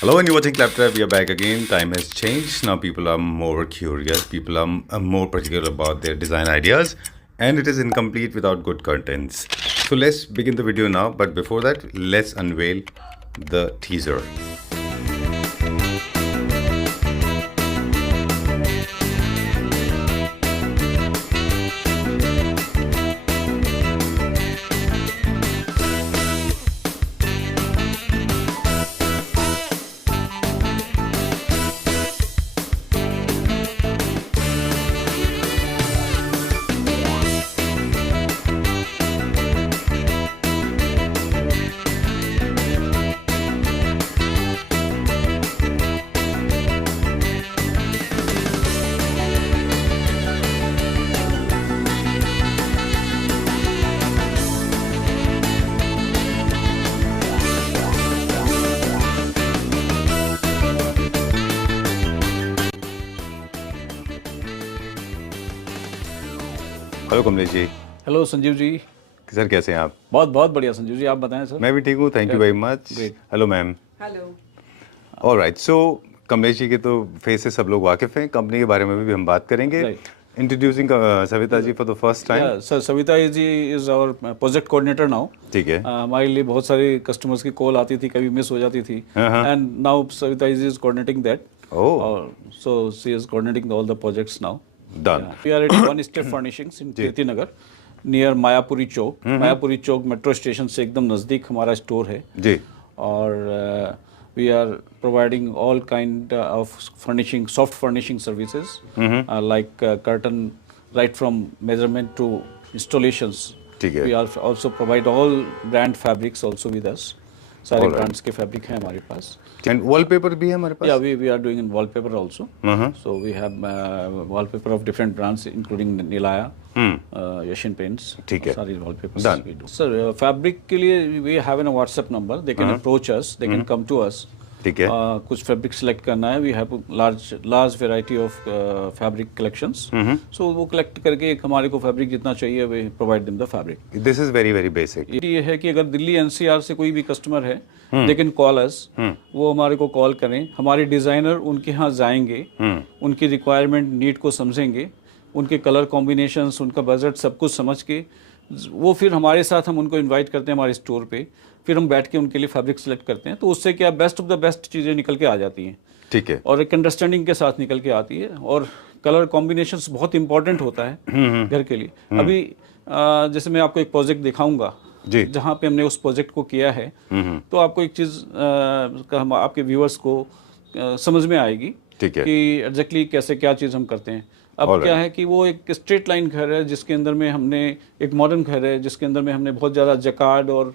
Hello, and you're watching Claptrap. We are back again. Time has changed. Now people are more curious. People are more particular about their design ideas, and it is incomplete without good contents. So let's begin the video now. But before that, let's unveil the teaser. Hello Kamlesh ji. Hello Sanjeev ji. Sir कैसे हैं आप? बहुत बहुत बढ़िया संजीव जी, आप बताएं sir. मैं भी ठीक हूँ, thank you very much. Great. Hello ma'am. Hello. Alright, so Kamlesh ji के तो फेस से सब लोग वाकिफ़ हैं। कंपनी के बारे में भी हम बात करेंगे। Right. Introducing Savita ji for the first time. Sir Savita ji is our project coordinator now. ठीक है। हमारे लिए बहुत सारे कस्टमर्स की कॉल आती थी, कभी मिस हो जाती थी, and now Savita is coordinating that. Oh, so she is coordinating all the projects now. Done. We are at one step furnishings in Kirti Nagar near Mayapuri Chowk. Mayapuri Chowk metro station से एकदम नज़दीक हमारा स्टोर है जी। और we are providing all kind of furnishing, soft furnishing services, like curtain, right from measurement to installations. ठीक है। We also provide all brand fabrics also with us. सारे brands के fabric हैं हमारे पास. एंड वॉलपेपर भी है हमारे पास? Yeah, we are doing in wallpaper also. So we have wallpaper of different brands including Nilaya, Asian Paints. ठीक है. सारी wallpapers Done. we do. Sir, fabric के लिए we have a WhatsApp number. They can approach us. They can come to us. ठीक है। कुछ fabric select करना है, we have large variety of fabric collections, so वो कलेक्ट करके एक हमारे को फैब्रिक जितना चाहिए we provide them the fabric. This is very very basic. ये है कि अगर दिल्ली एनसीआर से कोई भी कस्टमर है, दे कैन कॉल अस, वो हमारे को कॉल करें, हमारे डिज़ाइनर उनके यहाँ जाएंगे, उनकी रिक्वायरमेंट नीड को समझेंगे, उनके कलर कॉम्बिनेशंस, उनका बजट सब कुछ समझ के वो फिर हमारे साथ हम उनको इनवाइट करते हैं हमारे स्टोर पे, फिर हम बैठ के उनके लिए फैब्रिक सेलेक्ट करते हैं, तो उससे क्या बेस्ट ऑफ द बेस्ट चीज़ें निकल के आ जाती हैं। ठीक है। और एक अंडरस्टैंडिंग के साथ निकल के आती है, और कलर कॉम्बिनेशंस बहुत इंपॉर्टेंट होता है घर के लिए। अभी जैसे मैं आपको एक प्रोजेक्ट दिखाऊंगा जी, जहाँ पे हमने उस प्रोजेक्ट को किया है, तो आपको एक चीज़ हम आपके व्यूअर्स को समझ में आएगी। ठीक है। कि एग्जैक्टली कैसे क्या चीज़ हम करते हैं। अब क्या है कि वो एक स्ट्रेट लाइन घर है जिसके अंदर में हमने एक मॉडर्न घर है जिसके अंदर में हमने बहुत ज़्यादा जकार्ड और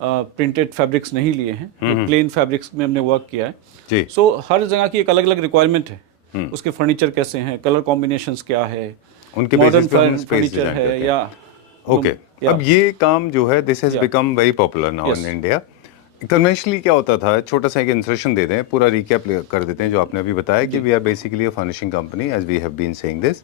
प्रिंटेड फैब्रिक्स नहीं लिए हैं, प्लेन फैब्रिक्स में हमने वर्क किया है जी। सो हर जगह की एक अलग अलग रिक्वायरमेंट है, उसके फर्नीचर कैसे हैं, कलर कॉम्बिनेशंस क्या है, उनके मॉडर्न बेसिस पे हम स्पेस फर्नीचर डिजाइन है करते हैं। या ओके। अब ये काम जो है this has become very popular now in India. Conventionally क्या होता था, छोटा सा एक इंसर्शन दे दें, पूरा रिकैप कर देते हैं जो आपने अभी बताया कि we are basically a furnishing company as we have been saying this,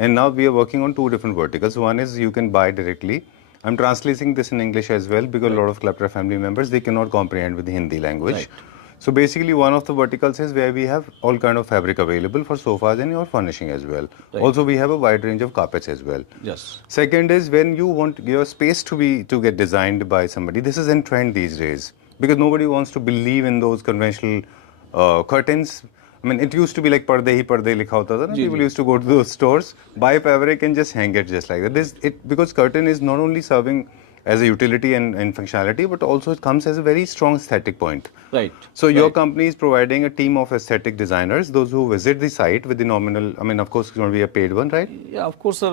and now we are working on two different verticals. One is you can buy directly. I'm translating this in English as well because a lot of Claptrap family members they cannot comprehend with the Hindi language. So basically one of the verticals is where we have all kind of fabric available for sofas and your furnishing as well. Also we have a wide range of carpets as well. Yes. Second is when you want your space to get designed by somebody. This is in trend these days because nobody wants to believe in those conventional curtains. I mean, it used to be like पर्दे लिखा होता था ना. People used to go to those stores, buy fabric and just hang it just like that. Because curtain is not only serving as a utility and functionality, but also it comes as a very strong aesthetic point. Right. So your company is providing a team of aesthetic designers, those who visit the site with the nominal. I mean, of course, it's going to be a paid one, right? Yeah, of course, sir.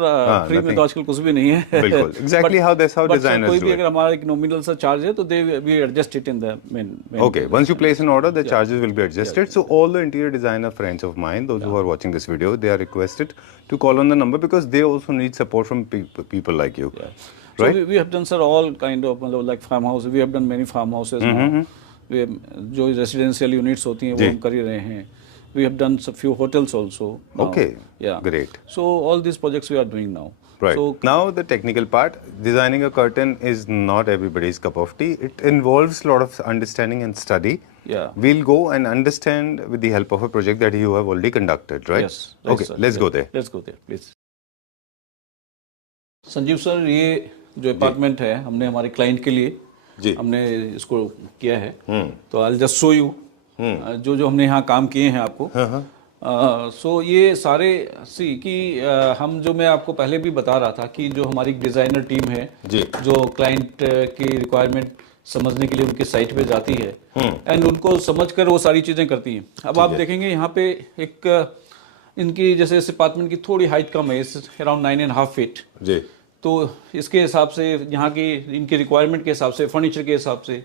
Free में तो आजकल कुछ भी नहीं है। बिल्कुल. Exactly how that's how designers कोई do भी it. अगर हमारा एक नॉमिनल सा चार्ज है तो we adjust it in the main. Okay, once you place an order, the charges will be adjusted. So all the interior designer friends of mine, those who are watching this video, they are requested to call on the number because they also need support from people like you. So we have done, sir, all kind of like farmhouse. We have done many farmhouses now. We have, जो residential units होती हैं वो हम कर ही रहे हैं. We have done a few hotels also. Now. Okay. Yeah. Great. So all these projects we are doing now. Right. So now the technical part, designing a curtain is not everybody's cup of tea. It involves a lot of understanding and study. Yeah. we'll go and understand with the help of a project that you have already conducted, right? Yes. Okay, let's go there. Let's go there, please. Sanjeev sir, ये जो apartment है हमने हमारे client के लिए जी हमने इसको किया है। तो आई जस्ट शो यू जो जो हमने यहाँ काम किए हैं आपको। सो ये सारे सी कि हम जो मैं आपको पहले भी बता रहा था कि जो हमारी डिज़ाइनर टीम है जी जो क्लाइंट की रिक्वायरमेंट समझने के लिए उनके साइट पे जाती है एंड उनको समझकर वो सारी चीज़ें करती हैं। अब आप देखेंगे यहाँ पे एक इनकी जैसे इस अपार्टमेंट की थोड़ी हाइट कम है, अराउंड 9.5 फीट। जी तो इसके हिसाब से यहाँ की इनकी रिक्वायरमेंट के हिसाब से, फर्नीचर के हिसाब से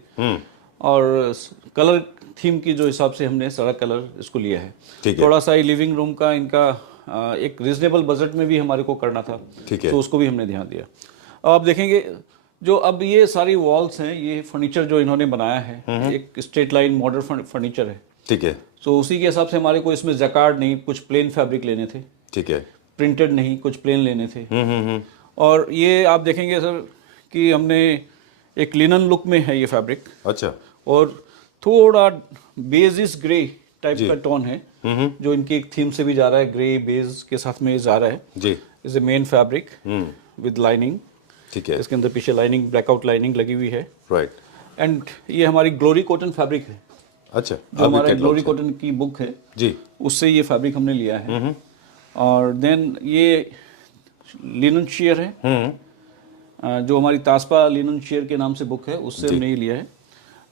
और कलर थीम की जो हिसाब से हमने सारा कलर इसको लिया है। थोड़ा सा ही लिविंग रूम का इनका एक रिजनेबल बजट में भी हमारे को करना था, तो उसको भी हमने ध्यान दिया। अब आप देखेंगे जो अब ये सारी वॉल्स हैं, ये फर्नीचर जो इन्होंने बनाया है एक स्ट्रेट लाइन मॉडर्न फर्नीचर है। ठीक है। तो उसी के हिसाब से हमारे को इसमें जैकार्ड नहीं, कुछ प्लेन फैब्रिक लेने थे। ठीक है। प्रिंटेड नहीं, कुछ प्लेन लेने थे। और ये आप देखेंगे सर कि हमने एक लिनन लुक में है ये फैब्रिक। अच्छा। और थोड़ा बेजिस ग्रे टाइप का टोन है जो इनकी एक थीम से भी जा रहा है, ग्रे बेज के साथ में जा रहा है जी। Is a main fabric with lining. ठीक है। इसके अंदर पीछे लाइनिंग, ब्लैकआउट लाइनिंग लगी हुई है। राइट। एंड ये हमारी ग्लोरी कॉटन फैब्रिक है। अच्छा। जो हमारा ग्लोरी कॉटन की बुक है जी, उससे ये फैब्रिक हमने लिया है। और देन ये लिनन शेयर है जो हमारी तासपा लिनन शेयर के नाम से बुक है, उससे हमने ये लिया है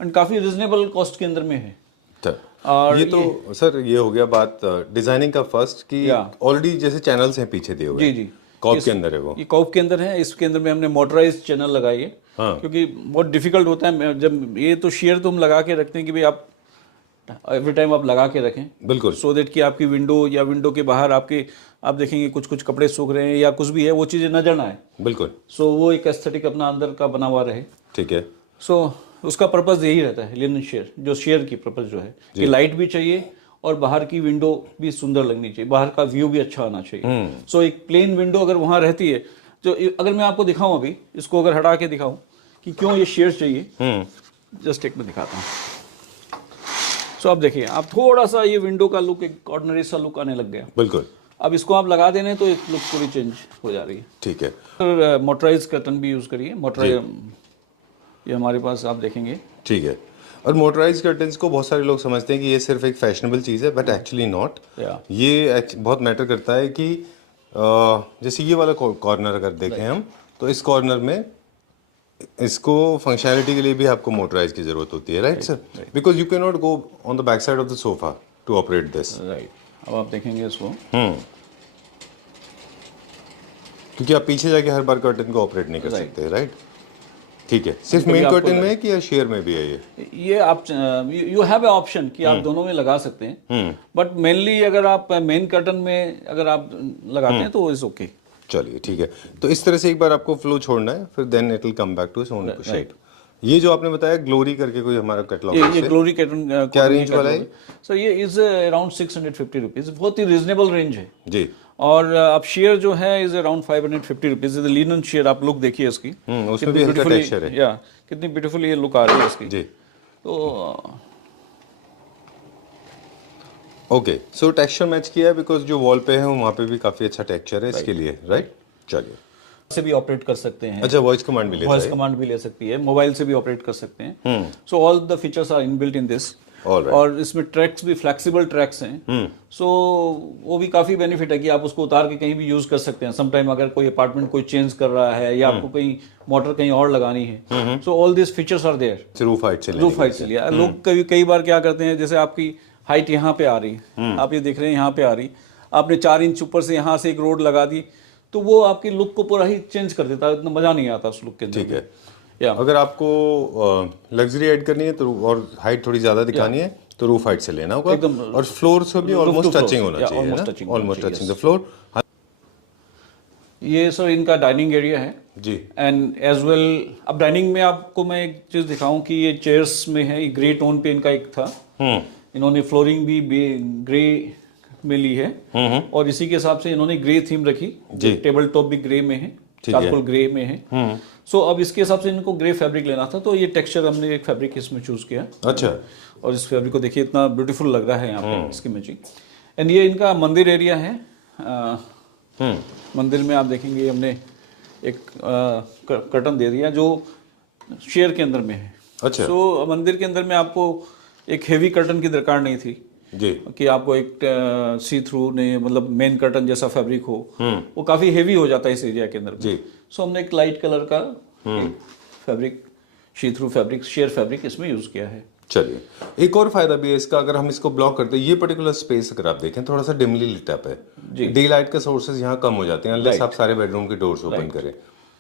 एंड काफी रिजनेबल कॉस्ट के अंदर में है। और ये तो सर ये हो गया बात डिजाइनिंग का फर्स्ट कि ऑलरेडी जैसे चैनल्स हैं पीछे दिए हुए। जी जी। कॉप के अंदर है वो। ये कॉप के अंदर है। इसके अंदर में हमने मोटराइज चैनल लगाई है क्योंकि बहुत डिफिकल्ट होता है जब ये तो शेयर तो हम लगा के रखते हैं कि भाई आप एवरी टाइम आप लगा के रखें, बिल्कुल, सो दैट कि आपकी विंडो या विंडो के बाहर आपके आप देखेंगे कुछ कुछ कपड़े सूख रहे हैं या कुछ भी है वो चीज़ें नजर ना आए। बिल्कुल। सो वो एक एस्थेटिक अपना अंदर का बना हुआ रहे। ठीक है। सो उसका पर्पस यही रहता है लिनन शेयर, जो शेयर की पर्पस जो है कि लाइट भी चाहिए और बाहर की विंडो भी सुंदर लगनी चाहिए, बाहर का व्यू भी अच्छा आना चाहिए। सो एक प्लेन विंडो अगर वहाँ रहती है, जो अगर मैं आपको दिखाऊं अभी इसको अगर हटा के दिखाऊं कि क्यों ये शेयर चाहिए, जस्ट एक में दिखाता हूँ। सो अब देखिए, आप थोड़ा सा ये विंडो का लुक एक ऑर्डिनरी सा लुक आने लग गया। बिल्कुल। अब इसको आप लगा देने तो एक लुक पूरी चेंज हो जा रही है। ठीक है। सर मोटराइज कर्टन भी यूज करिए। मोटराइज ये हमारे पास आप देखेंगे। ठीक है। और मोटराइज कर्टन्स को बहुत सारे लोग समझते हैं कि ये सिर्फ एक फैशनेबल चीज़ है, बट एक्चुअली नॉट। ये बहुत मैटर करता है कि जैसे ये वाला कॉर्नर अगर देखें हम, तो इस कॉर्नर में इसको फंक्शनैलिटी के लिए भी आपको मोटराइज की जरूरत होती है, right sir? Because you can not go on the back side of the sofa to operate this. Right. अब आप देखेंगे इसको, क्योंकि आप पीछे जाके हर बार कर्टन को ऑपरेट नहीं कर सकते, राइट? ठीक है। सिर्फ मेन कर्टन में है कि या शेयर में भी है ये आप यू हैव ए ऑप्शन कि आप दोनों में लगा सकते हैं, बट मेनली अगर आप मेन कर्टन में अगर आप लगाते हैं तो इज ओके। चलिए ठीक है। तो इस तरह से एक बार आपको फ्लो छोड़ना है, फिर then it will come back to its own shape. ये जो आपने बताया ग्लोरी करके कोई हमारा कैटलॉग है, ये ग्लोरी कैटलॉग क्या रेंज वाला है सर? ये इज अराउंड 650 रुपीज, बहुत ही रीजनेबल रेंज है जी। और आप शेयर जो है is around 550 rupees. Linen share आप लुक देखिए इसकी, उसमें भी हल्का टेक्सचर है, या कितनी ब्यूटीफुल ये लुक आ रही है इसकी जी। तो ओके, सो टेक्सचर मैच किया है बिकॉज जो वॉल पे है वहाँ पे भी काफी अच्छा टेक्सचर है इसके लिए, राइट? चलिए, से भी ऑपरेट कर सकते हैं। अच्छा, वॉइस कमांड भी ले सकते हैं। वॉइस कमांड भी ले सकती है, मोबाइल से भी ऑपरेट कर सकते हैं। So all the features are inbuilt in this. और इसमें ट्रैक्स भी फ्लेक्सिबल ट्रैक्स हैं। सो वो भी काफी बेनिफिट है कि आप उसको उतार के कहीं भी यूज कर सकते हैं। समटाइम अगर कोई अपार्टमेंट कोई चेंज कर रहा है या आपको कहीं मोटर कहीं और लगानी है, so all this features are there. Roof height से लिया। लोग कई बार क्या करते हैं, जैसे आपकी हाइट यहाँ पे आ रही है, आप ये देख रहे हैं यहाँ पे आ रही, आपने 4 इंच ऊपर से यहाँ से एक रोड लगा दी तो वो आपकी लुक को पूरा ही चेंज कर देता है, इतना मजा नहीं आता उस लुक के अंदर। ठीक है। अगर आपको लग्जरी ऐड करनी है तो और हाइट थोड़ी ज्यादा दिखानी है तो रूफ हाइट से लेना होगा, और फ्लोर से भी ऑलमोस्ट टचिंग होना चाहिए, ऑलमोस्ट टचिंग द फ्लोर। ये सर इनका डाइनिंग एरिया है जी। एंड एज वेल अब डाइनिंग में आपको मैं एक चीज दिखाऊं कि ये चेयर्स में है, ग्रे टोन पे इनका एक था। इन्होंने फ्लोरिंग भी ग्रे में ली है और इसी के हिसाब से इन्होंने ग्रे थीम रखी। टेबल टॉप भी ग्रे में है। चारकोल ग्रे में है। सो अब इसके हिसाब से इनको ग्रे फैब्रिक लेना था, तो ये टेक्सचर हमने एक फैब्रिक इसमें चूज किया। अच्छा। और इस फैब्रिक को देखिए इतना ब्यूटीफुल लग रहा है यहाँ पे इसकी मैचिंग। एंड ये इनका मंदिर एरिया है। मंदिर में आप देखेंगे हमने एक कर्टन दे दिया जो शेयर के अंदर में है। अच्छा। सो मंदिर के अंदर में आपको एक हेवी कर्टन की दरकार नहीं थी जी, कि आपको एक सी थ्रू नहीं, मतलब मेन कर्टन जैसा फैब्रिक हो, वो काफी हेवी हो जाता है इस एरिया के अंदर जी। सो हमने एक लाइट कलर का फैब्रिक, सी थ्रू फैब्रिक, शेयर फैब्रिक इसमें यूज किया है। चलिए, एक और फायदा भी है इसका, अगर हम इसको ब्लॉक करते हैं, ये पर्टिकुलर स्पेस अगर आप देखें थोड़ा सा डिमली लिट अप है, डे लाइट के सोर्सेज यहाँ कम हो जाते हैं अनलेस आप सारे बेडरूम के डोर्स ओपन करें।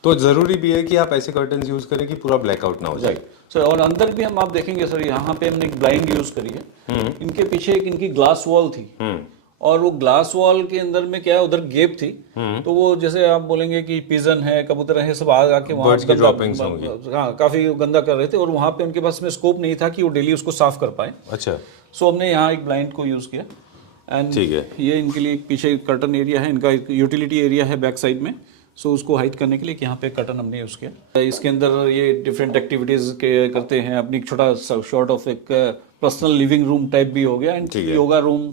तो जरूरी भी है कि आप ऐसे कर्टन्स यूज करें कि पूरा ब्लैकआउट ना हो जाए। सर और अंदर भी हम आप देखेंगे सर, यहाँ पे हमने एक ब्लाइंड यूज करी है। इनके पीछे एक इनकी ग्लास वॉल थी, और वो ग्लास वॉल के अंदर में क्या है, उधर गेप थी, तो वो जैसे आप बोलेंगे कि पिजन है, कबूतर है, सब आके वहाँ काफी गंदा कर रहे थे, और वहाँ पे उनके पास में स्कोप नहीं था कि वो डेली उसको साफ कर पाए। अच्छा। सो हमने यहाँ एक ब्लाइंड को यूज किया। एंड ये इनके लिए पीछे कर्टन एरिया है, इनका यूटिलिटी एरिया है बैक साइड में। सो उसको हाइड करने के लिए यहाँ पे कर्टन हमने यूज किया। इसके अंदर ये डिफरेंट एक्टिविटीज करते हैं, अपनी छोटा शॉर्ट ऑफ एक पर्सनल लिविंग रूम टाइप भी हो गया, एंड योगा रूम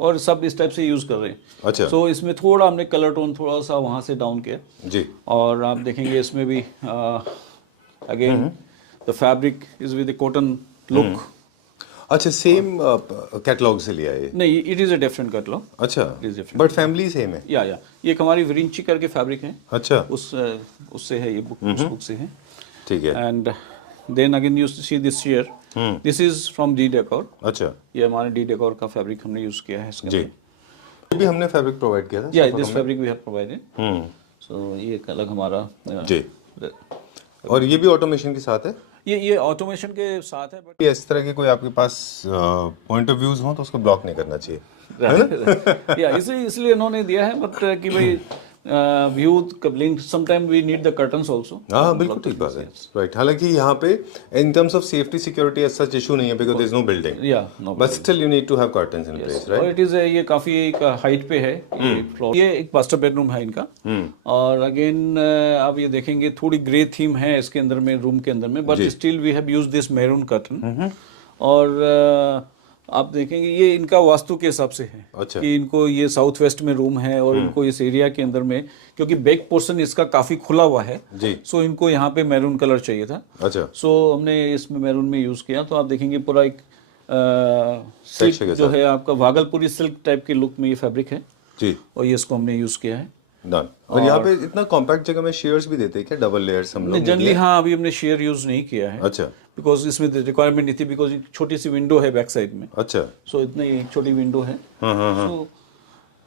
और सब इस टाइप से यूज कर रहे हैं। अच्छा। सो इसमें थोड़ा हमने कलर टोन थोड़ा सा वहाँ से डाउन किया जी। और आप देखेंगे इसमें भी again the fabric is with cotton look. अच्छा, सेम कैटलॉग से लिया है? नहीं, it is a different catalogue. अच्छा, बट फैमिली सेम है? या ये हमारी विरिंची करके फैब्रिक है। अच्छा। उससे है ये बुक, उस बुक से है। ठीक है। And then again you see this sheer, this is from D Decor. अच्छा। ये हमारे डी डेकोर का फैब्रिक हमने यूज किया है इसके अंदर। जी, भी हमने फैब्रिक प्रोवाइड किया था। Yeah this fabric we have provided. So ये एक अलग हमारा जी। और ये भी ऑटोमेशन के साथ है? ये ऑटोमेशन के साथ है, बट इस तरह के कोई आपके पास पॉइंट ऑफ व्यूज हो तो उसको ब्लॉक नहीं करना चाहिए। या इसलिए इन्होंने दिया है, बट कि भाई view coupling sometime we need the curtains also. हाँ, बिल्कुल ठीक बात है। राइट। हालांकि यहाँ पे in terms of safety security as such issue नहीं है because there is no building. Yeah no, but still you need to have curtains in place, right? और इट इज ये काफी एक हाइट पे है ये फ्लोर। ये एक मास्टर बेडरूम है इनका। और अगेन आप ये देखेंगे थोड़ी ग्रे थीम है इसके अंदर में, रूम के अंदर में, but still we have used this maroon curtain. और आप देखेंगे ये इनका वास्तु के हिसाब से है। अच्छा। कि इनको ये साउथ वेस्ट में रूम है, और इनको इस एरिया के अंदर में, क्योंकि बैक पोर्शन इसका काफी खुला हुआ है जी, सो इनको यहाँ पे मैरून कलर चाहिए था। अच्छा। सो हमने इसमें मैरून में यूज किया। तो आप देखेंगे पूरा एक सिल्क जो है आपका भागलपुरी सिल्क टाइप के लुक में ये फैब्रिक है जी, और ये इसको हमने यूज किया है। डन। और यहाँ पे इतना कॉम्पैक्ट जगह में शेयर्स भी देते हैं क्या, डबल लेयर्स हम लोग? जनरली हाँ, अभी हमने शेयर यूज नहीं किया है। अच्छा। बिकॉज इसमें रिक्वायरमेंट नहीं थी, बिकॉज छोटी सी विंडो है बैक साइड में। अच्छा। सो इतनी छोटी विंडो है। सो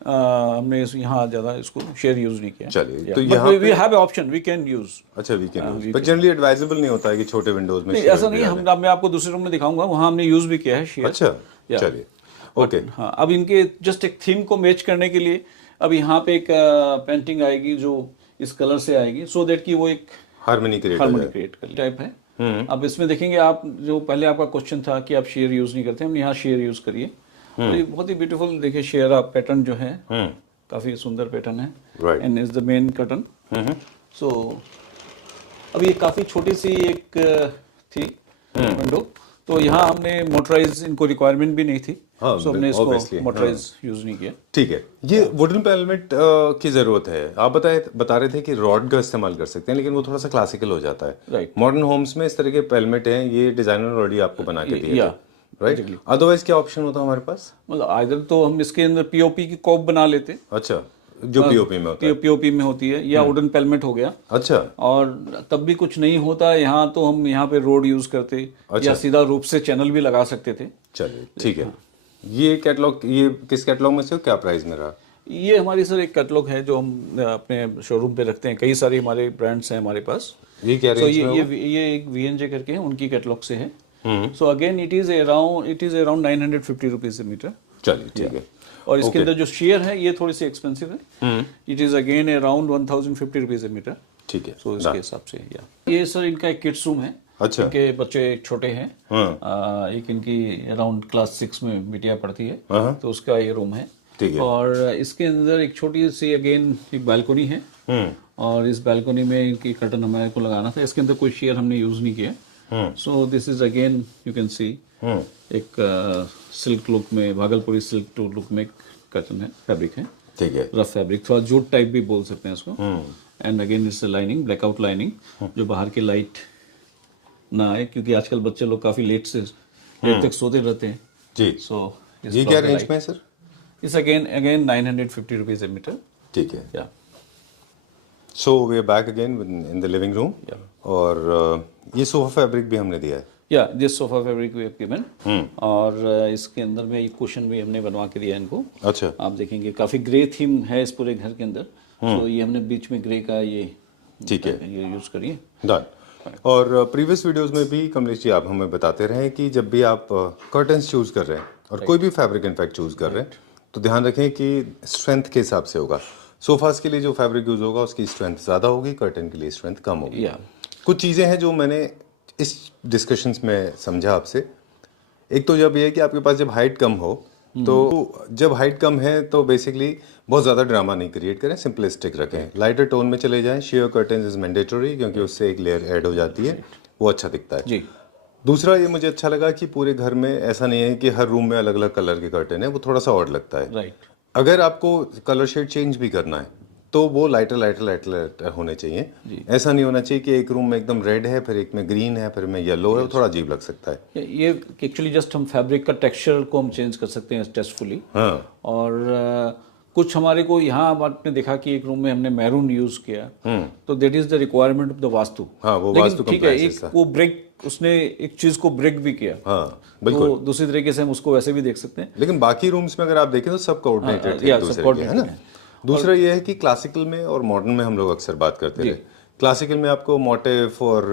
हमने यहाँ ज्यादा इसको शेयर यूज नहीं किया। चलिए, तो यहाँ we have option, we can use. अच्छा, we can use, but generally advisable नहीं होता है कि छोटे विंडोज में। ऐसा नहीं, हम मैं आपको दूसरे रूम में दिखाऊंगा, वहाँ हमने यूज भी किया है शेयर। अच्छा, चलिए, ओके। हाँ, अब इनके जस्ट एक थीम को मैच करने के लिए अब यहाँ पे एक पेंटिंग आएगी जो इस कलर से आएगी, सो दैट कि वो एक हार्मनी क्रिएट कर टाइप है। अब इसमें देखेंगे आप, जो पहले आपका क्वेश्चन था कि आप शेयर यूज नहीं करते, हम यहाँ शेयर यूज करिए। तो ये बहुत ही ब्यूटीफुल देखिए शेयर आप पैटर्न जो है, काफी सुंदर पैटर्न है। And is the main curtain. So अब ये काफी छोटी सी एक थी विंडो, तो यहाँ हमने मोटराइज, इनको रिक्वायरमेंट भी नहीं थी, सो हमने इसको मोटराइज यूज नहीं किया। ठीक है। ये वुडन पैलेमेंट की जरूरत है। आप बता रहे थे कि रॉड का इस्तेमाल कर सकते हैं, लेकिन वो थोड़ा सा क्लासिकल हो जाता है। राइट। मॉडर्न होम्स में इस तरह के पैलेमेट हैं, ये डिजाइनर ऑलरेडी आपको बना के दिए, राइट? अदरवाइज क्या ऑप्शन होता है हमारे पास? मतलब आइदर तो हम इसके अंदर पीओपी की कॉप बना लेते। अच्छा, जो पीओपी में होता है। पीओपी में होती है, या वुडन पैलेमेट हो गया। अच्छा। और तब भी कुछ नहीं होता यहाँ, तो हम यहाँ पे रोड यूज करते। अच्छा। या सीधा रूप से चैनल भी लगा सकते थे। चलिए, ठीक है। ये कैटलॉग, ये किस कैटलॉग में से, क्या प्राइस में रहा? ये हमारी सर एक कैटलॉग है जो हम अपने शोरूम पे रखते हैं, कई सारे हमारे ब्रांड्स हैं हमारे पास। ये क्या रेंज में होगा? ये एक वीएनजे करके है, उनकी कैटलॉग से है। So again it is around 950 rupees a metre. चलिए, ठीक है। और इसके अंदर जो शेयर है ये थोड़ी सी एक्सपेंसिव है। It is again around 1050 rupees a metre. ठीक है। सो इसके हिसाब से ये सर इनका एक किड्स रूम है। अच्छा। इनके बच्चे छोटे हैं। एक इनकी अराउंड क्लास 6 में बिटिया पढ़ती है, तो उसका ये रूम है। ठीक है। और इसके अंदर एक छोटी सी अगेन एक बालकनी है, और इस बालकनी में इनकी कर्टन हमारे को लगाना था। इसके अंदर कोई शेयर हमने यूज नहीं किया। So this is again you can see एक सिल्क लुक में, भागलपुरी सिल्क लुक में कर्टन है, फैब्रिक है, ठीक है। रफ फैब्रिक, थोड़ा जूट टाइप भी बोल सकते हैं इसको। एंड अगेन इस लाइनिंग, ब्लैकआउट लाइनिंग, जो बाहर की लाइट ना आए, क्योंकि आजकल बच्चे लोग काफी लेट तक सोते रहते हैं। जी। सो ये क्या रेंज में है सर? इस अगेन 950 रुपीज ए मीटर। ठीक है। या so we are back again in the living room, और ये सोफा फैब्रिक भी हमने दिया है। या this sofa fabric we have given, और इसके अंदर में एक कुशन भी हमने बनवा के दिया है इनको। अच्छा। आप देखेंगे काफी ग्रे थीम है इस पूरे घर के अंदर। तो ये हमने बीच में ग्रे का ये, ठीक है, ये यूज करिए। डन। और प्रीवियस वीडियोस में भी कमलेश जी आप हमें बताते रहे कि जब भी आप कर्टन्स चूज कर रहे हैं और कोई भी फैब्रिक इनफैक्ट चूज कर रहे हैं, तो ध्यान रखें कि स्ट्रेंथ के हिसाब से होगा। सोफास के लिए जो फैब्रिक यूज होगा उसकी स्ट्रेंथ ज़्यादा होगी, कर्टन के लिए स्ट्रेंथ कम होगी। कुछ चीज़ें हैं जो मैंने इस डिस्कशंस में समझा आपसे। एक तो जब ये है कि आपके पास जब हाइट कम हो, तो जब हाइट कम है तो बेसिकली बहुत ज़्यादा ड्रामा नहीं क्रिएट करें, सिंपलिस्टिक रखें, लाइटर टोन में चले जाएं। शेयर कर्टन इज मैंडेटरी, क्योंकि उससे एक लेयर ऐड हो जाती है, वो अच्छा दिखता है। जी। दूसरा ये मुझे अच्छा लगा कि पूरे घर में ऐसा नहीं है कि हर रूम में अलग अलग कलर के कर्टन है, वो थोड़ा सा ऑड लगता है। राइट। अगर आपको कलर शेड चेंज भी करना है तो वो लाइटर होने चाहिए। ऐसा नहीं होना चाहिए कि एक रूम में एकदम रेड है, फिर एक में ग्रीन है, फिर में येलो है, वो थोड़ा अजीब लग सकता है। ये एक्चुअली जस्ट हम फैब्रिक का टेक्सचर को हम चेंज कर सकते हैं टेस्टफुली। हाँ। और कुछ हमारे को यहाँ आपने देखा कि एक रूम में हमने मैरून यूज किया, तो that is the requirement of the vastu. हाँ, वो लेकिन वास्तु ठीक है, एक वो ब्रेक, उसने एक चीज को ब्रेक भी किया। हाँ, बिल्कुल। तो दूसरी तरीके से हम उसको वैसे भी देख सकते हैं। लेकिन बाकी रूम्स में अगर आप देखें तो सब कोऑर्डिनेटेड थे एक दूसरे के, है ना। दूसरा ये है कि क्लासिकल में और मॉडर्न में हम लोग अक्सर बात करते हैं। क्लासिकल में आपको मोटिव और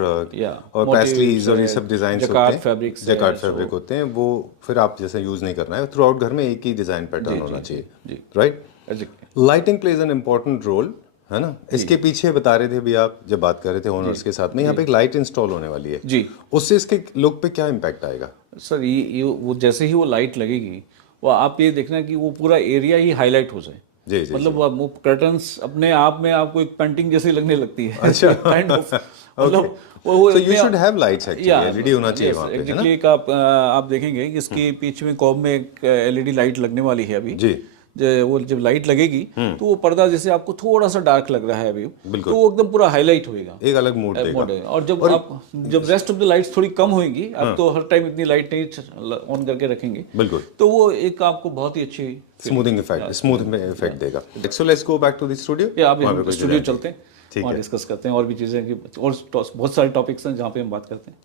पैस्टलीज और ये सब डिजाइन होते हैं, जैकार्ड फैब्रिक होते हैं, वो फिर आप जैसे यूज नहीं करना है। थ्रू आउट घर में एक ही डिजाइन पैटर्न होना चाहिए, right. Lighting plays an important role, है ना। इसके पीछे बता रहे थे भी आप जब बात कर रहे थे ओनर्स के साथ में, यहाँ पे एक लाइट इंस्टॉल होने वाली है जी। उससे इसके लुक पे क्या इम्पैक्ट आएगा? सर ये वो जैसे ही वो लाइट लगेगी, वो आप ये देखना कि वो पूरा एरिया ही हाईलाइट हो जाए। जी जी। मतलब वो कर्टन्स अपने आप में आपको एक पेंटिंग जैसी लगने लगती है। अच्छा। काइंड ऑफ मतलब वो you should have lights actually, LED होना चाहिए वहां पे, है ना। एक्चुअली आप देखेंगे इसके पीछे में कॉब में एक एलईडी लाइट लगने वाली है अभी जी। वो जब लाइट लगेगी तो वो पर्दा जैसे आपको थोड़ा सा डार्क लग रहा है अभी, तो वो एकदम पूरा हाईलाइट होएगा, एक अलग मूड देगा। और जब रेस्ट ऑफ द लाइट्स थोड़ी कम होएगी, आप तो हर टाइम इतनी लाइट नहीं ऑन करके रखेंगे, बिल्कुल, तो वो एक आपको बहुत ही अच्छी स्मूथ इफेक्ट देगा। So let's go back to the studio. या आप स्टूडियो चलते हैं और डिस्कस करते हैं और भी चीजें, और बहुत सारे टॉपिक्स हैं जहाँ पे हम बात करते हैं।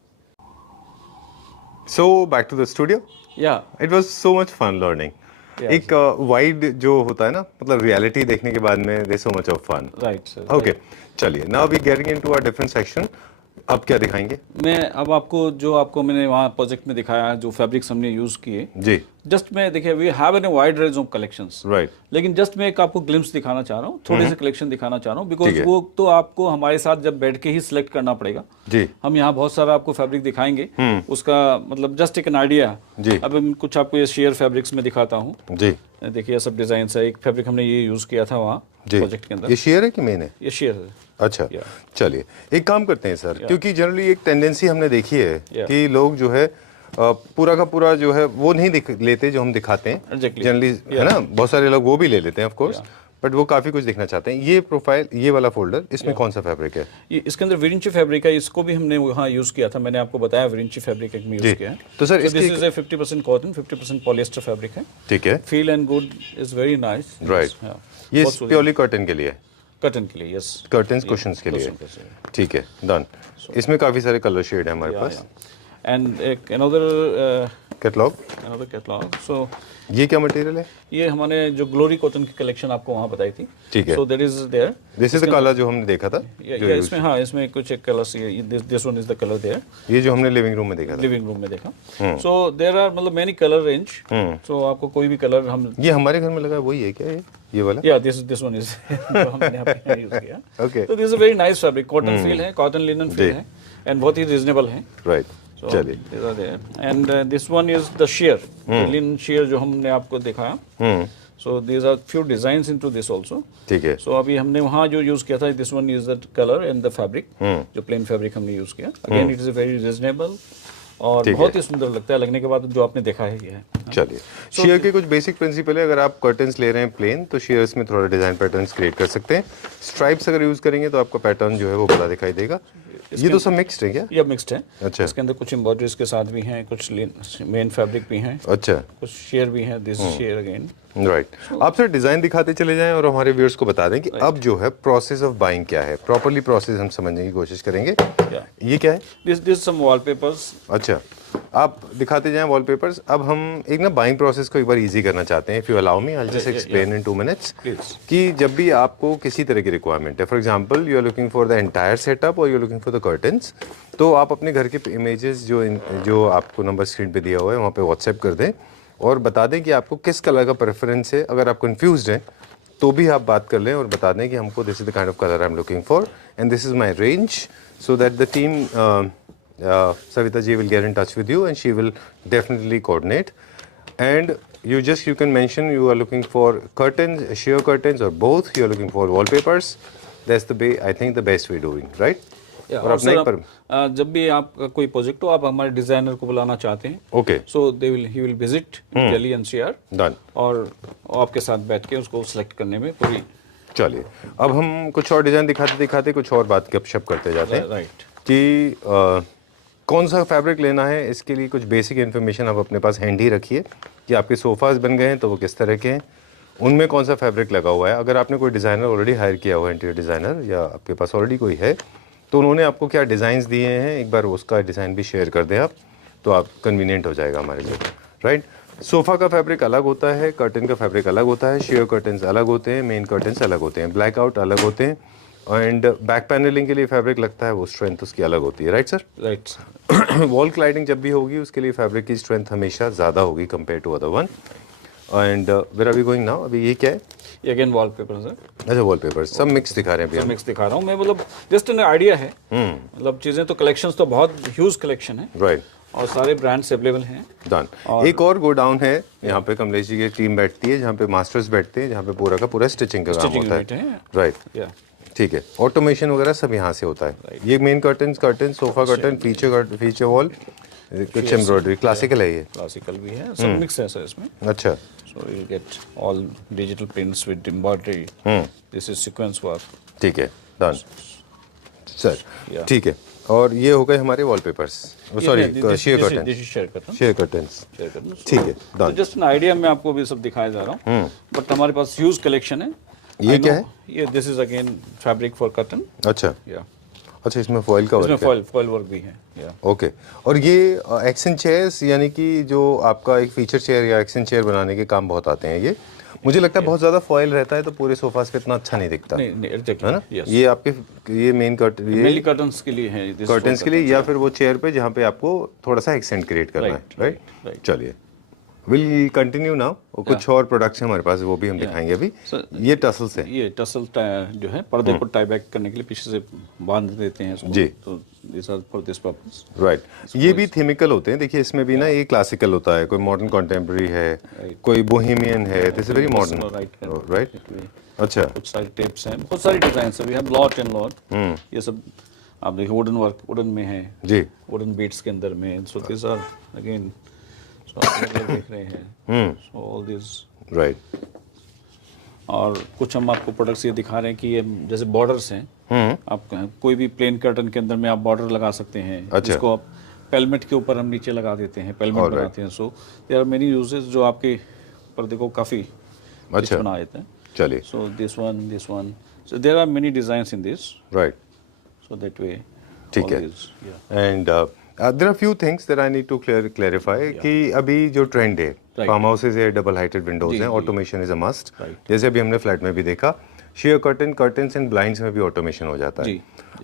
So back to the studio. Yeah it was so much fun learning. एक वाइड जो होता है ना, मतलब रियलिटी देखने के बाद में there so much of fun, right sir. Okay, चलिए now we getting into our different section. अब क्या दिखाएंगे? मैं अब आपको मैंने वहाँ प्रोजेक्ट में दिखाया जो फैब्रिक्स हमने यूज किए जी। जस्ट मैं देखिए we have an wide range of collections, right, लेकिन जस्ट मैं एक आपको ग्लिम्स दिखाना चाह रहा हूँ, थोड़े से कलेक्शन दिखाना चाह रहा हूँ, बिकॉज वो तो आपको हमारे साथ जब बैठ के ही सिलेक्ट करना पड़ेगा जी। हम यहाँ बहुत सारा आपको फैब्रिक दिखाएंगे, उसका मतलब जस्ट एक एन आइडिया जी। अब मैं कुछ आपको ये शेयर फैब्रिक्स में दिखाता हूँ जी। देखिए सब डिजाइन है, एक फैब्रिक हमने ये यूज किया था वहाँ प्रोजेक्ट के अंदर। ये शेयर है कि मेन है? ये शेयर है। अच्छा, चलिए एक काम करते हैं सर, क्योंकि जनरली एक टेंडेंसी हमने देखी है कि लोग जो है पूरा का पूरा जो है वो नहीं लेते जो हम दिखाते हैं जनरली, है ना। बहुत सारे लोग वो भी ले लेते हैं ऑफ कोर्स, बट वो काफी कुछ दिखना चाहते हैं। ये प्रोफाइल, ये वाला फोल्डर, इसमें कौन सा फैब्रिक है? ये इसके अंदर विरिंची फैब्रिक है, इसको भी हमने वहाँ यूज किया था, मैंने आपको बताया विरिंची फैब्रिक एक में यूज किया है। तो sir this is 50% cotton 50% polyester fabric है, ठीक है। Feel and good is very nice, right. ये प्योरली कर्टन के लिए, कर्टन के लिए, यस, कर्टन्स कुशन्स के लिए, ठीक है, डन। इसमें काफी सारे कलर शेड है हमारे पास। एंड एक अनदर कैटलॉग। सो ये क्या मटेरियल है? ये हमारे जो ग्लोरी कॉटन की कलेक्शन आपको वहाँ बताई थी, ठीक है। So that is there, this is the colour जो हमने देखा था। इसमें हाँ, इसमें कुछ एक colours, this one is the colour there, ये जो हमने लिविंग रूम में देखा था, लिविंग रूम में देखा। सो देयर आर मतलब मेनी कलर रेंज, सो आपको कोई भी कलर हम, ये हमारे घर में लगा है वही है क्या ये वाला? या दिस वन इज हमने यहाँ यूज किया। ओके, तो this is very nice fabric, cotton feel है, कॉटन लिनन फील है, एंड बहुत ही रीजनेबल है, राइट। चलिए, and this one is the sheer, linen sheer जो हमने आपको दिखाया। So these are few designs into this also. ठीक है। सो अभी हमने वहाँ जो यूज किया था, this one is the colour and the fabric, जो प्लेन फैब्रिक हमने यूज किया। Again it is very reasonable और बहुत ही सुंदर लगता है लगने के बाद, जो आपने देखा है ये है। चलिए, शेयर के कुछ बेसिक प्रिंसिपल है। अगर आप कर्टन्स ले रहे हैं प्लेन, तो शेयर्स में थोड़ा डिजाइन पैटर्न्स क्रिएट कर सकते हैं। स्ट्राइप्स अगर यूज करेंगे तो आपका पैटर्न जो है वो बड़ा दिखाई देगा। ये तो सब मिक्स्ड है क्या? ये मिक्स्ड है। अच्छा। इसके अंदर कुछ एम्ब्रॉयडरीज के साथ भी हैं, कुछ मेन फैब्रिक भी हैं। अच्छा। कुछ शेयर भी हैं, दिस शेयर अगेन। राइट। आप सर डिजाइन दिखाते चले जाएं और हमारे व्यूअर्स को बता दें कि अब जो है प्रोसेस ऑफ बाइंग क्या है, प्रॉपर्ली प्रोसेस हम समझने की कोशिश करेंगे। ये क्या है? This some wallpapers. अच्छा, आप दिखाते जाएं वॉलपेपर्स। अब हम एक ना बाइंग प्रोसेस को एक बार इजी करना चाहते हैं। If you allow me, I will just explain in 2 minutes कि जब भी आपको किसी तरह की रिक्वायरमेंट है, for example you are looking for the entire setup और you are looking for the curtains, तो आप अपने घर के इमेजेस जो आपको नंबर स्क्रीन पे दिया हुआ है वहाँ पे व्हाट्सएप कर दें और बता दें कि आपको किस कलर का प्रेफरेंस है। अगर आप कंफ्यूज्ड हैं तो भी आप बात कर लें और बता दें कि हमको this is the kind of colour I am looking for and this is my range, so that the team Savita ji will get in touch with you and she will definitely coordinate. And you can mention you are looking for curtains, sheer curtains or both. You are looking for wallpapers. That's the way, I think, the best way doing, right? और अपने जब भी आपका कोई project हो, आप हमारे designer को बुलाना चाहते हैं, okay, so he will visit Delhi NCR done, और आपके साथ बैठ के उसको सिलेक्ट करने में पूरी। चलिए, अब हम कुछ और डिजाइन दिखाते दिखाते कुछ और बात गपशप करते जाते हैं। राइट। कि कौन सा फैब्रिक लेना है, इसके लिए कुछ बेसिक इन्फॉर्मेशन आप अपने पास हैंडी रखिए कि आपके सोफ़ाज बन गए हैं तो वो किस तरह के हैं, उनमें कौन सा फैब्रिक लगा हुआ है। अगर आपने कोई डिज़ाइनर ऑलरेडी हायर किया हुआ है, इंटीरियर डिज़ाइनर, या आपके पास ऑलरेडी कोई है, तो उन्होंने आपको क्या डिज़ाइंस दिए हैं, एक बार उसका डिज़ाइन भी शेयर कर दें आप, तो आप कन्वीनियंट हो जाएगा हमारे लिए, राइट। सोफ़ा का फैब्रिक अलग होता है, कर्टन का फैब्रिक अलग होता है, शेयर कर्टन्स अलग होते हैं, मेन कर्टन्स अलग होते हैं, ब्लैक आउट अलग होते हैं, एंड बैक पैनलिंग के लिए फैब्रिक लगता है, वो स्ट्रेंथ उसकी अलग होती है, right sir? Right. Wall cladding जब भी होगी उसके लिए फैब्रिक की स्ट्रेंथ हमेशा ज़्यादा होगी compare to other one. And where are we going now? अभी ये क्या है? ये अगेन वॉलपेपर है। अच्छा, वॉलपेपर सब मिक्स दिखा रहे हैं अभी, मिक्स दिखा रहा हूँ मैं, मतलब जस्ट एन आइडिया है। मतलब चीज़ें तो कलेक्शंस तो बहुत ह्यूज कलेक्शन है, राइट, और सारे ब्रांड्स अवेलेबल हैं। डन। एक और गोडाउन है यहाँ पे, कमलेश जी की टीम बैठती है, जहाँ पे मास्टर्स बैठते हैं, जहाँ पे पूरा का पूरा स्टिचिंग का काम होता है, राइट। ठीक है, ऑटोमेशन वगैरह सब यहाँ से होता है। ये main curtain, sofa curtain, feature wall, कुछ एम्ब्रॉयडरी, क्लासिकल है, ये क्लासिकल भी है, सब मिक्स है सर इसमें। अच्छा, so you get all digital prints with embroidery, this is sequence work. ठीक है, डन सर, ठीक है। और ये हो गए हमारे वॉलपेपर्स, सॉरी शेयर कर्टन्स, ठीक है, डन। जस्ट एन आइडिया में आपको भी सब दिखाया जा रहा हूँ, बट हमारे पास ह्यूज कलेक्शन है। ये क्या है? ये this is again fabric for curtain. अच्छा, या अच्छा, इसमें फॉइल का वर्क है, इसमें फॉइल वर्क भी है, या ओके। और ये एक्शन चेयर्स, यानी कि जो आपका एक फीचर चेयर या एक्शन चेयर बनाने के काम बहुत आते हैं। ये मुझे लगता है बहुत ज़्यादा फॉइल रहता है तो पूरे सोफास पे इतना अच्छा नहीं दिखता, नहीं, है ना? ये आपके ये मेन कर्टन्स के लिए है, कर्टन्स के लिए, या फिर वो चेयर पे जहाँ पे आपको थोड़ा सा एक्सेंट क्रिएट करना है, राइट। चलिए, विल कंटिन्यू नाउ। और कुछ और प्रोडक्ट्स हैं हमारे पास, वो भी हम दिखाएंगे अभी। ये टसल्स है, ये टसल जो है पर्दे को टाई बैक करने के लिए पीछे से बांध देते हैं इसको, जी, तो this are for this purpose, right. ये भी थीमिकल होते हैं, देखिए इसमें भी ना, ये क्लासिकल होता है, कोई मॉडर्न कंटेम्प्रेरी है, कोई बोहेमियन है, this is very modern, right. अच्छा, कुछ सारे टिप्स हैं, बहुत सारी डिजाइंस है, we have lot and lot. ये सब आप देखिए, वुडन वर्क, वुडन में है जी, वुडन बीट्स के अंदर में, सो दिस आर अगेन, सो आप देख रहे हैं, सो ऑल दिस, राइट। और कुछ हम आपको प्रोडक्ट्स ये दिखा रहे हैं कि ये जैसे बॉर्डर्स हैं, आप कोई भी प्लेन कर्टन के अंदर में आप बॉर्डर लगा सकते हैं। अच्छा। जिसको आप पेलमेट के ऊपर हम नीचे लगा देते हैं, पेलमेट बनाते हैं। So there are many uses जो आपके पर्दे को काफ़ी अच्छा बना देते हैं। चलिए, so this one, so there are many designs in this, right, so that way, ठीक है। And there are few things that I need to clarify कि अभी जो ट्रेंड है, फार्म हाउसेज है, डबल हाइटेड विंडोज हैं, ऑटोमेशन इज अ मस्ट। जैसे अभी हमने फ्लैट में भी देखा, शेयर कर्टन्स एंड ब्लाइंड्स में भी ऑटोमेशन हो जाता है।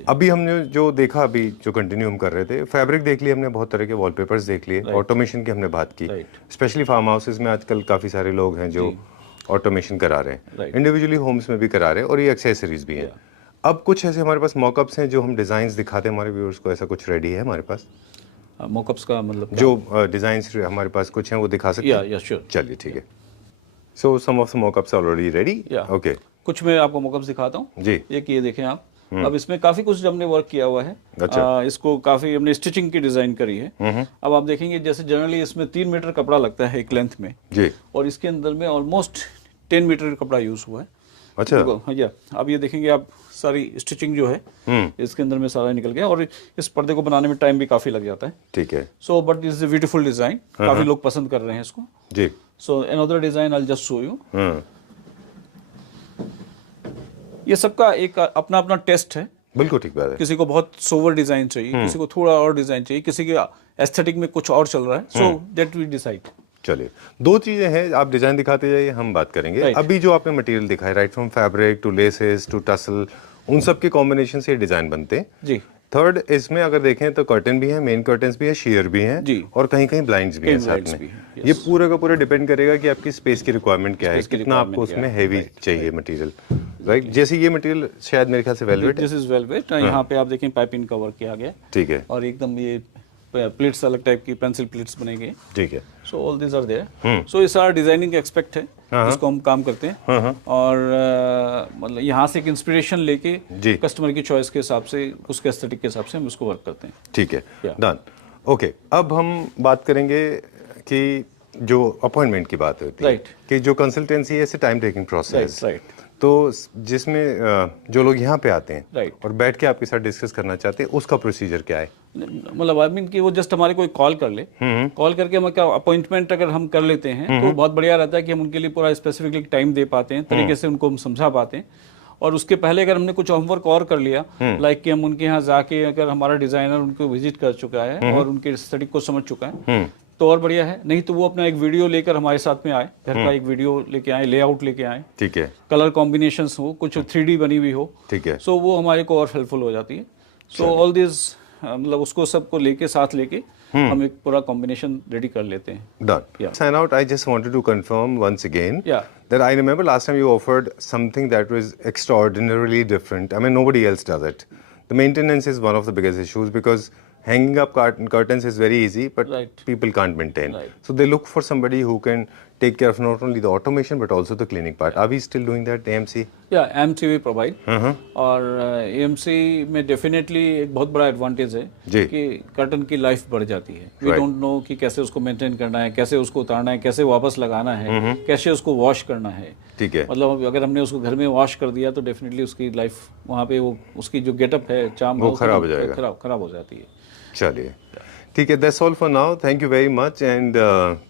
अभी हमने जो देखा, अभी जो कंटिन्यू हम कर रहे थे, फैब्रिक देख लिए हमने, बहुत तरह के वॉलपेपर्स देख लिए, ऑटोमेशन की हमने बात की। स्पेशली फार्म हाउसेज में आजकल काफ़ी सारे लोग हैं जो ऑटोमेशन करा रहे हैं, इंडिविजुअली होम्स में भी करा रहे हैं, और ये एक्सेसरीज भी हैं। अब कुछ ऐसे हमारे पास मॉकअप्स हैं जो हम डिज़ाइंस दिखाते हैं हमारे व्यूअर्स को, ऐसा कुछ रेडी है हमारे पास? मॉकअप्स का मतलब जो डिज़ाइंस हमारे पास कुछ हैं वो दिखा सकते हैं? या श्योर। चलिए, ठीक है So some of the mock-ups are already ready? Yeah. Okay. कुछ मैं आपको मॉकअप्स दिखाता हूँ। जी। एक ये देखें आप, अब इसमें काफ़ी कुछ हमने वर्क किया हुआ है। अच्छा। इसको काफ़ी हमने स्टिचिंग की डिज़ाइन करी है। अब आप देखेंगे जैसे जनरली इसमें 3 मीटर कपड़ा लगता है एक लेंथ में जी। और इसके अंदर में ऑलमोस्ट 10 मीटर कपड़ा यूज़ हुआ है। अच्छा। या अब ये देखेंगे आप, सारी स्टिचिंग जो है इसके अंदर में सारा निकल गया और इस पर्दे को बनाने में टाइम भी काफ़ी लग जाता है। ठीक है। So but is a beautiful design, काफ़ी लोग पसंद कर रहे हैं इसको। जी। So another design I just show you. ये सबका एक अपना अपना टेस्ट है। बिल्कुल ठीक बात है। किसी को बहुत सोवर डिजाइन चाहिए, किसी को थोड़ा और डिजाइन चाहिए, किसी के एस्थेटिक में कुछ और चल रहा है। So that we decide. चलिए, 2 चीजें हैं, आप डिजाइन दिखाते जाइए, हम बात करेंगे। Right. अभी जो आपने मटेरियल दिखाया, right from fabric to laces to tassel, उन सब के कॉम्बिनेशन से डिजाइन बनते हैं जी। थर्ड, इसमें अगर देखें तो कर्टन भी है, मेन कर्टन्स भी है, शेयर भी हैं जी। और कहीं कहीं ब्लाइंड्स भी हैं साथ में। ये पूरा का पूरा डिपेंड करेगा कि आपकी स्पेस की रिक्वायरमेंट क्या है, कितना आपको उसमें हैवी चाहिए मटेरियल। राइट, जैसे ये मटेरियल शायद मेरे ख्याल से वेलवेट है। This is velvet. यहाँ पे आप देखें पाइपिंग का वर्क किया गया। ठीक है। और एकदम ये प्लेट्स अलग टाइप की पेंसिल प्लेट्स बनेंगे। ठीक है। So all this are there. So ये सारा डिजाइनिंग एक्सपेक्ट है, इसको हम काम करते हैं और मतलब यहाँ से एक इंस्पिरेशन लेके कस्टमर की चॉइस के हिसाब से, उसके एस्थेटिक के हिसाब से हम उसको वर्क करते हैं। ठीक है, डन। ओके, अब हम बात करेंगे कि जो अपॉइंटमेंट की बात होती है कि जो कंसल्टेंसी है, टाइम टेकिंग प्रोसेस, तो जिसमें जो लोग यहाँ पे आते हैं और बैठ के आपके साथ डिस्कस करना चाहते हैं, उसका प्रोसीजर क्या है? मतलब आई मीन कि वो जस्ट हमारे कोई कॉल कर ले, कॉल करके हम क्या अपॉइंटमेंट अगर हम कर लेते हैं तो बहुत बढ़िया रहता है कि हम उनके लिए पूरा स्पेसिफिकली टाइम दे पाते हैं, तरीके से उनको हम समझा पाते हैं। और उसके पहले अगर हमने कुछ होमवर्क और कर लिया, लाइक कि हम उनके यहाँ जाके अगर हमारा डिजाइनर उनको विजिट कर चुका है और उनके एस्थेटिक को समझ चुका है तो और बढ़िया है। नहीं तो वो अपना एक वीडियो लेकर हमारे साथ में आए, घर का एक वीडियो लेके आए, लेआउट लेके आए, ठीक है, कलर कॉम्बिनेशंस हो, कुछ 3D बनी हुई हो, ठीक है, सो वो हमारे को और हेल्पफुल हो जाती है। सो ऑल दिस मतलब उसको सबको लेके साथ लेके हम एक पूरा कॉम्बिनेशन रेडी कर लेते हैं। Done. Sign out. I just wanted to confirm once again that I remember last time you offered something that was extraordinarily different. I mean, nobody else does it. The maintenance is one of the biggest issues because hanging up curtains is very easy, but people can't maintain. So they look for somebody who can take care of not only the automation but also the cleaning part. Are we still doing that, AMC? Yeah, AMC we provide. और AMC में definitely एक बहुत बड़ा advantage है कि curtain की life बढ़ जाती है। We don't know कि कैसे उसको मेंटेन करना है, कैसे उसको उतारना है, कैसे वापस लगाना है, कैसे उसको वॉश करना है। ठीक है, मतलब अगर हमने उसको घर में वॉश कर दिया तो डेफिनेटली उसकी लाइफ वहाँ पे वो उसकी जो गेटअप है, चार्म वो खराब हो जाएगा, खराब हो जाती है। चलिए, ठीक है, that's all for now. Thank you very much and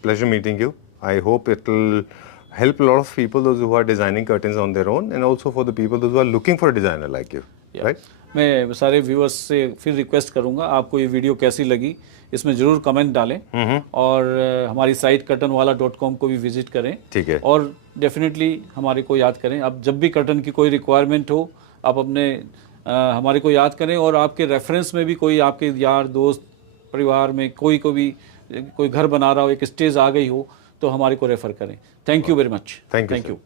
pleasure meeting you. I hope it will help a lot of people, those who are designing curtains on their own, and also for the people those who are looking for a designer like you. Right? मैं सारे viewers से फिर request करूंगा, आपको ये video कैसी लगी इसमें जरूर कमेंट डालें और हमारी साइट curtainwala.com को भी विजिट करें। ठीक है, और डेफिनेटली हमारे को याद करें। आप जब भी कर्टन की कोई रिक्वायरमेंट हो, आप अपने हमारे को याद करें और आपके रेफरेंस में भी कोई आपके यार दोस्त परिवार में कोई घर बना रहा हो, एक स्टेज आ गई हो तो हमारे को रेफर करें। Thank you very much. Thank you.